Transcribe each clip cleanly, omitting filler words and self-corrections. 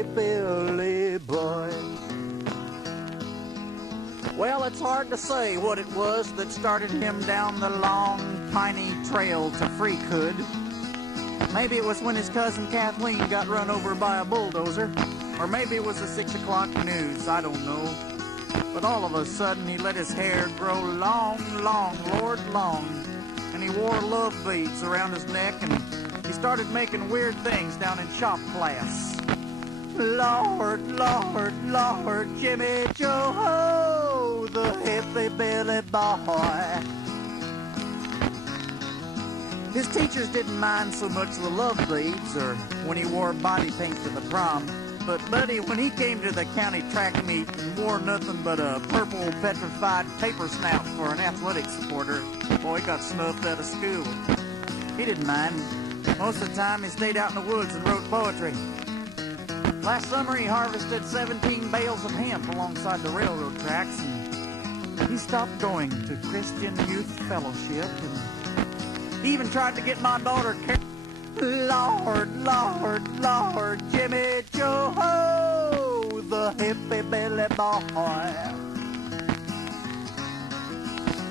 hippy Billy boy. Well, it's hard to say what it was that started him down the long, piney trail to freakhood. Maybe it was when his cousin Kathleen got run over by a bulldozer. Or maybe it was the 6 o'clock news, I don't know. But all of a sudden he let his hair grow long, long, Lord long. And he wore love beads around his neck, and he started making weird things down in shop class. Lord, Lord, Lord, Jimmy Joe, the hippy Billy boy. His teachers didn't mind so much the love beads or when he wore body paint to the prom. But, buddy, when he came to the county track meet and wore nothing but a purple petrified paper snout for an athletic supporter, boy, he got snuffed out of school. He didn't mind. Most of the time, he stayed out in the woods and wrote poetry. Last summer, he harvested 17 bales of hemp alongside the railroad tracks, and he stopped going to Christian Youth Fellowship, and he even tried to get my daughter Lord, Lord, Lord, Jimmy Joe, the hippy Billy boy.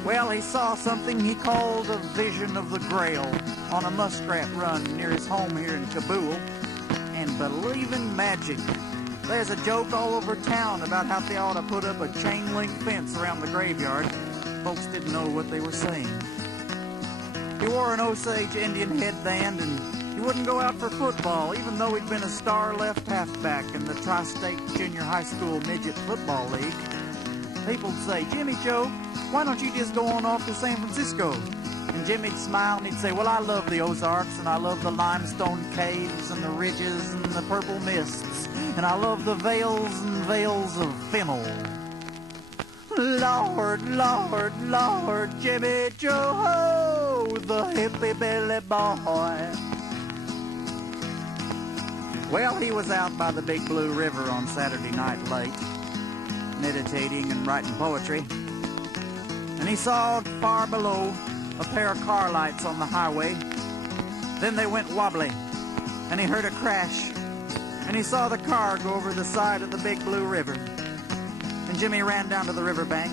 Well, he saw something he called a vision of the Grail on a muskrat run near his home here in Kabul. And believe in magic, there's a joke all over town about how they ought to put up a chain link fence around the graveyard. Folks didn't know what they were saying. He wore an Osage Indian headband, and he wouldn't go out for football, even though he'd been a star left halfback in the Tri-State Junior High School Midget Football League. People'd say, Jimmy Joe, why don't you just go on off to San Francisco? And Jimmy'd smile and he'd say, well, I love the Ozarks, and I love the limestone caves and the ridges and the purple mists, and I love the vales and vales of fennel. Lord, Lord, Lord, Jimmy Joe, the hippy Billy boy. Well, he was out by the Big Blue River on Saturday night late, meditating and writing poetry. And he saw far below a pair of car lights on the highway. Then they went wobbly, and he heard a crash, and he saw the car go over the side of the Big Blue River. And Jimmy ran down to the riverbank,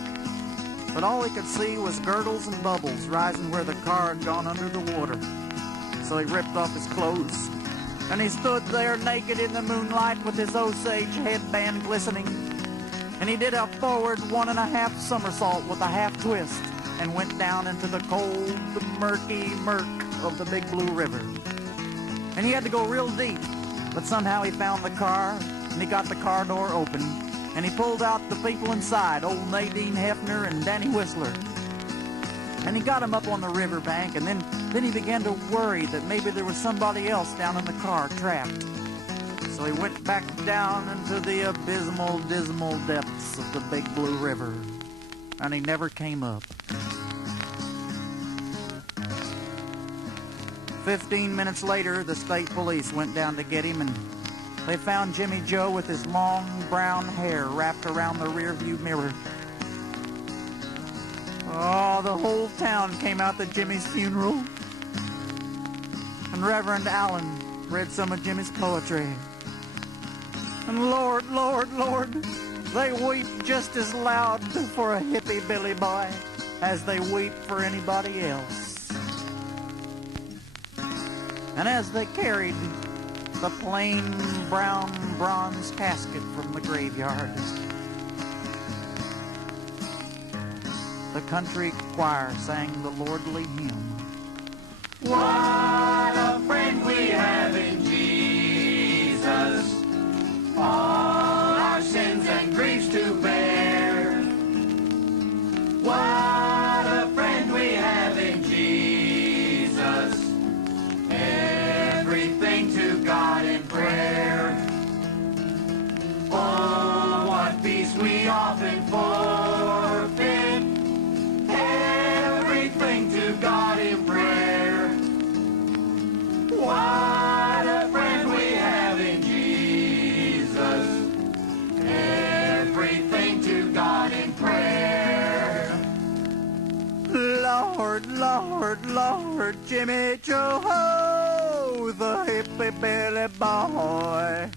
but all he could see was gurgles and bubbles rising where the car had gone under the water. So he ripped off his clothes, and he stood there naked in the moonlight with his Osage headband glistening. And he did a forward 1.5 somersault with a half twist and went down into the cold, murky murk of the Big Blue River. And he had to go real deep, but somehow he found the car, and he got the car door open, and he pulled out the people inside, old Nadine Hefner and Danny Whistler. And he got him up on the riverbank, and then he began to worry that maybe there was somebody else down in the car trapped. So he went back down into the abysmal, dismal depths of the Big Blue River, and he never came up. 15 minutes later, the state police went down to get him, and they found Jimmy Joe with his long brown hair wrapped around the rearview mirror. Oh, the whole town came out to Jimmy's funeral, and Reverend Allen read some of Jimmy's poetry. And Lord, Lord, Lord, they weep just as loud for a hippy Billy boy as they weep for anybody else. And as they carried the plain brown bronze casket from the graveyard, the country choir sang the lordly hymn. What a friend we have in Jesus, all our sins and griefs to bear. What a friend we have in Jesus, everything to God in prayer. Oh, what peace we often forfeit, everything to God in prayer. What a friend we have in Jesus, everything to God in prayer. Lord, Lord, Lord, Jimmy Joe, the hippy Billy boy.